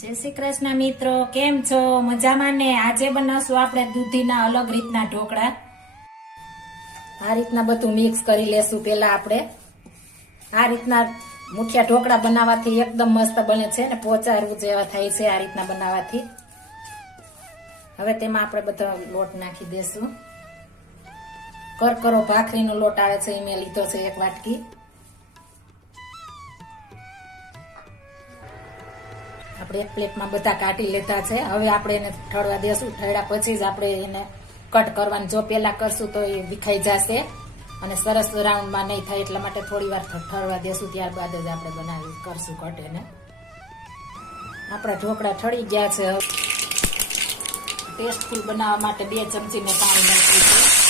જય શ્રી કૃષ્ણ મિત્રો, કેમ છો? મજામાં ને? આજે બનાવશું આપણે દૂધીના અલગ રીતના ઢોકળા. આ રીતના બધું મિક્સ કરી લેશું. પેલા આપણે આ રીતના મુઠિયા ઢોકળા બનાવવાથી એકદમ મસ્ત બને છે ને પોચારું જેવા થાય છે આ રીતના બનાવવાથી. હવે તેમાં આપણે બધો લોટ નાખી દેશું. કરકરો ભાખરીનો લોટ આવે છે એ મેં લીધો છે 1 વાટકી. આપણે એક પ્લેટમાં બધા કાઢી લીધા છે. હવે આપણે એને ઠળવા દેશું. ઠળ્યા પછી જ આપણે એને કટ કરવાનું. જો પેલા કરશું તો એ વિખાઈ જશે અને સરસ રાઉન્ડમાં નહીં થાય, એટલા માટે થોડી વાર ઠળવા દેશું. ત્યારબાદ જ આપણે કરશું કટ એને. આપણા ઢોકળા ઠળી ગયા છે. ટેસ્ટફુલ બનાવવા માટે 2 ચમચી મેં પાણી નાખ્યું છે.